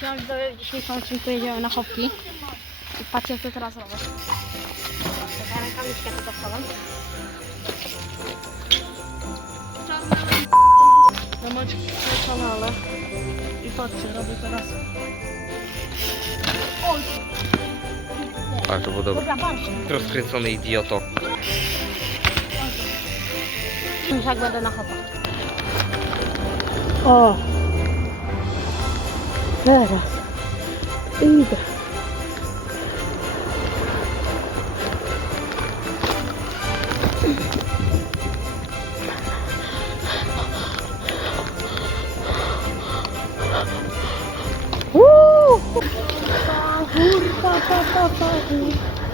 że w dzisiejszym odcinku jedziemy na hopki. I patrzcie co teraz robię. Czekaj, rękawiczkę tylko wkładam. Na moim kanale. I patrzcie, robię teraz. Ale to było dobre. Dobra, patrz. Rozkręcony idioto. Już jak będę na hopach. O! Pera. Ida. Uh! Pavur.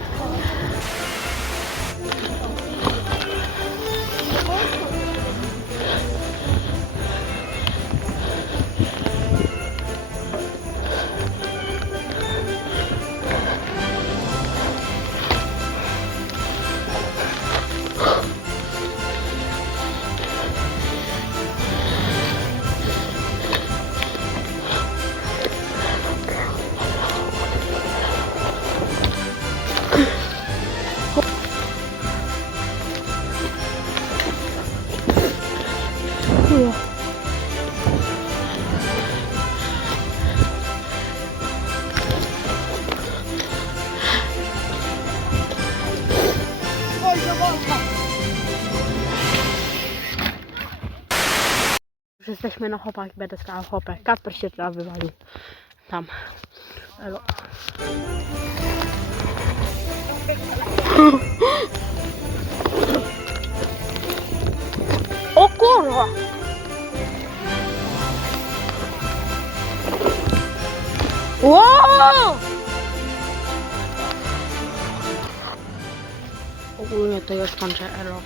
Uuu. Już jesteśmy na hopach i będę skakał hopę. Kasper się teraz wywalił. Tam. Elo. O kurwa! Wow! Ogólnie to już kończę elo.